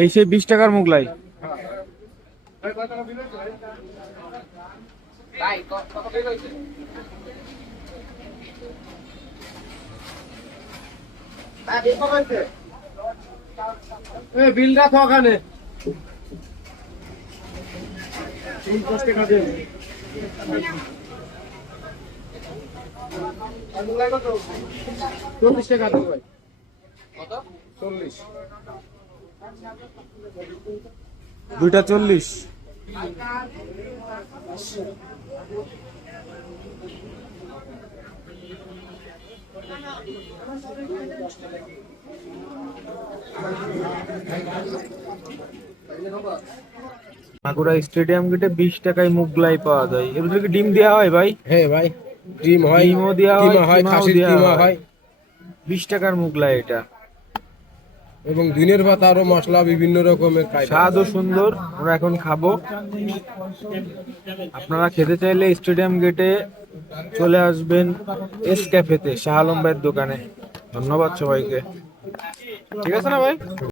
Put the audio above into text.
এই সেই 20 টাকার মোগলাই। বিল রাখো ওখানে। 50 টাকা দেন। চল্লিশ টাকা দেবো ভাই। কত? 40। দুইটা 40। মাগুরা স্টেডিয়াম গেটে 20 টাকায় মোগলাই পাওয়া যায়। এর ভিতরে কি ডিম দেওয়া হয় ভাই? হ্যাঁ ভাই, ডিম হয়, ডিমও দেওয়া হয়, কিমা হয়, কিমাও খাসির দেওয়া কিমা হয়। হয় 20 টাকার মোগলাই এটা। এবং দিনের ভাত আরো মশলা বিভিন্ন রকমের খাই। স্বাদও সুন্দর। আমরা এখন খাবো। আপনারা খেতে চাইলে স্টেডিয়াম গেটে চলে আসবেন এস ক্যাফেতে, শাহ আলম ভাইয়ের দোকানে। ধন্যবাদ সবাইকে। ঠিক আছে না ভাই?